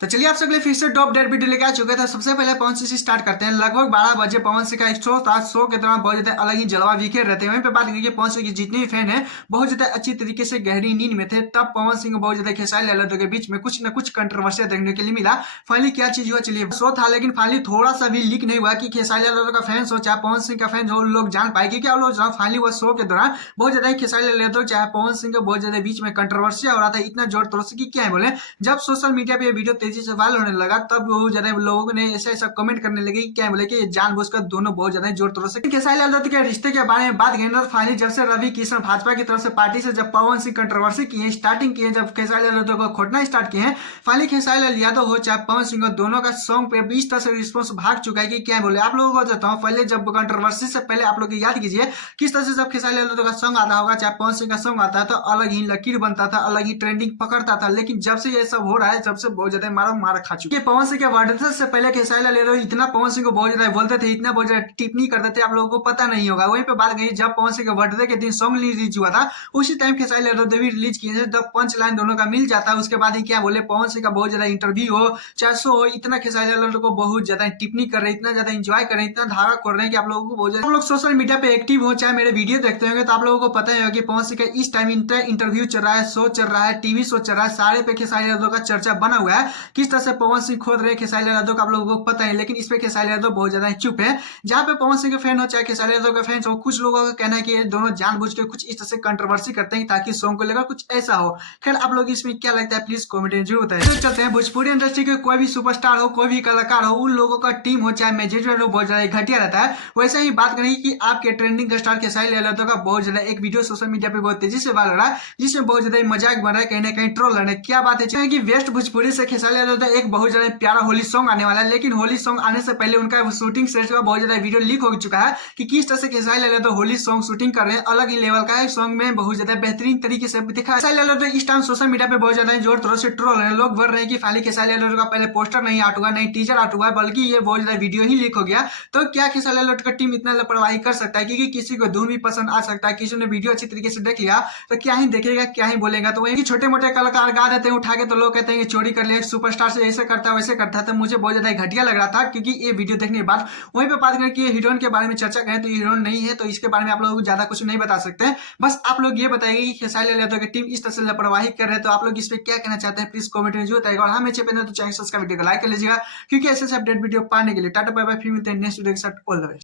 तो चलिए आपसे अगले फिर से टॉप डेट वीडियो लेके आ चुके थे। सबसे पहले पवन सिंह से स्टार्ट करते हैं। लगभग 12 बजे पवन सिंह का एक शो था। शो के दौरान बहुत ज्यादा अलग ही जलवा बिखेर रहते हैं। वहीं पे बात करिए पवन सिंह के जितने भी फैन है बहुत ज्यादा अच्छी तरीके से गहरी नींद में थे। तब पवन सिंह को बहुत ज्यादा खेसारी लाल यादव के बीच में कुछ न कुछ कंट्रोवर्सिया देखने के लिए मिला। फाइनली क्या चीज हुआ, चलिए शो था लेकिन फाइनली थोड़ा सा भी लीक नहीं हुआ कि खेसारी लाल यादव का फैंस हो चाहे पवन सिंह का फैन हो, लोग जान पाए कि क्या लोग फाइनली वो शो के दौरान बहुत ज्यादा खेसारी लाल यादव चाहे पवन सिंह के बहुत ज्यादा बीच में कंट्रोवर्सिया हो रहा था। इतना जोर तोर से कि क्या है बोले, जब सोशल मीडिया पे ये वीडियो तेजी से वायरल होने लगा तब वो ज्यादा लोगों ने ऐसा ऐसा कमेंट करने लगे कि क्या बोले कि ये जानबूझकर दोनों बहुत ज्यादा जोर तोर से खेसारी लाल यादव के रिश्ते के बारे में बात करें। फाइनली जब से रवि किशन भाजपा की तरफ से पार्टी से जब पवन सिंह कंट्रोवर्सी की है, स्टार्टिंग की है, जब खेसारी लाल यादव को खोटना स्टार्ट किए हैं, फाइनली खेसारी लाल यादव हो चाहे पवन सिंह हो, दोनों का सॉन्ग पे 20 तरह से रिस्पॉन्स भाग चुका है कि क्या बोले। आप लोगों को बताता हूँ, पहले जब कंट्रोवर्सी से पहले आप लोग याद कीजिए किस तरह से जब खेसारी लाल यादव का सॉन्ग आता होगा चाहे पवन सिंह का सॉन्ग आता है तो अलग ही लकीर बनता था, अलग ही ट्रेंडिंग पकड़ता था। लेकिन जब से ये सब हो रहा है, जब से बहुत ज्यादा मार खा चुके हैं। पवन सिंह के बर्थडे से पहले खेसारी लाल यादव इतना पवन सिंह को बहुत ज्यादा बोलते थे, इतना बहुत ज्यादा टिप्पणी करते थे, आप लोगों को पता नहीं होगा। वहीं पे बात करिए जब पवन सिंह के बर्थडे के दिन सॉन्ग रिलीज हुआ था, उसी टाइम खेसारी लाल यादव भी रिलीज किए थे। जब पंच लाइन दोनों का मिल जाता है उसके बाद ही क्या बोले पवन सिंह का बहुत ज्यादा इंटरव्यू हो चाहे शो हो, इतना खेसारी लाल यादव को बहुत ज्यादा टिप्पणी कर रहे हैं, इतना ज्यादा इंजॉय कर रहे हैं, इतना धागा खोल रहे हैं कि आप लोगों को बहुत ज्यादा, आप लोग सोशल मीडिया पे एक्टिव हो चाहे मेरे वीडियो देखते होंगे तो आप लोगों को पता ही होगा कि पवन सिंह का इस टाइम इंटरव्यू चल रहा है, शो चल रहा है, टीवी शो चल रहा है, सारे पे खेसारी यादव का चर्चा बना हुआ है। किस तरह से पवन सिंह खोद रहे हैं खेसारी लाल यादव का आप लोगों को पता है, लेकिन इस पे खेसारी यादव बहुत ज्यादा चुप है। जहां पे पवन सिंह के फैन हो चाहे खेसारी यादव का फैन हो, कुछ लोगों का कहना है कि ये दोनों जानबूझ के कुछ इस तरह से कंट्रोवर्सी करते हैं ताकि सॉन्ग को लेकर कुछ ऐसा हो। खैर आप लोग इसमें क्या लगता है प्लीज कॉमेंट में जरूर बताइए। चलते हैं भोजपुरी इंडस्ट्री के कोई भी सुपरस्टार हो, कोई भी कलाकार हो, उन लोगों का टीम हो चाहे मैनेजमेंट हो, बहुत ज्यादा घटिया रहता है। वैसे ही बात करेंगे कि आपके ट्रेंडिंग स्टार खेसारी लाल यादव का बहुत ज्यादा एक वीडियो सोशल मीडिया पे बहुत तेजी से वायरल हो रहा है, जिसमें बहुत ज्यादा मजाक बन रहा है, कहीं ना कहीं ट्रोल रहा है। क्या बात है कि वेस्ट भोजपुरी से खेसारी लाल यादव एक बहुत ज्यादा प्यारा होली सॉन्ग आने वाला है, लेकिन होली सॉन्ग आने से पहले उनका शूटिंग सेट का बहुत ज्यादा वीडियो लीक हो चुका है कि किस तरह से खेसारी लाल यादव होली सॉन्ग शूटिंग कर रहे हैं। अलग ही लेवल का है, सॉन्ग में बहुत ज्यादा बेहतरीन तरीके से दिखा है। खेसारी लाल यादव इस टाइम सोशल मीडिया पे बहुत ज्यादा जोर तौर से ट्रोल रहे हैं। लोग बोल रहे हैं कि फाइनली खेसारी लाल यादव का पहले पोस्टर नहीं आउट हुआ, नहीं टीजर आउट हुआ, बल्कि ये बहुत ज्यादा वीडियो ही लीक हो गया। तो क्या खेसारी लाल यादव का टीम इतना लापरवाही कर सकता है? क्योंकि किसी को धूम भी पसंद आ सकता है, किसी ने वीडियो अच्छी तरीके से देख लिया तो क्या ही देखेगा, क्या ही बोलेगा। तो वही छोटे मोटे कलाकार गा देते हैं उठा के, तो लोग कहते हैं कि चोरी कर लिया, सुपरस्टार से ऐसे करता है वैसे करता है। तो मुझे बहुत ज्यादा घटिया लग रहा था क्योंकि ये वीडियो देखने के बाद। वहीं पे बात करें कि हीरोइन के बारे में चर्चा करें तो हीरोइन नहीं है, तो इसके बारे में आप लोगों को ज्यादा कुछ नहीं बता सकते। बस आप लोग ये बताइए कि खेसारी लाल यादव की टीम इस तरह से लापरवाही कर रहे हैं, तो आप लोग इस पे क्या कहना चाहते हैं प्लीज कमेंट में जरूर बताइएगा। और हमें चैनल तो चैनल सब्सक्राइब वीडियो को लाइक कर लीजिएगा, क्योंकि ऐसे अपडेट वीडियो पाने के लिए टाटा बाय बाय, फिर मिलते हैं नेक्स्ट वीडियो के साथ। All the best.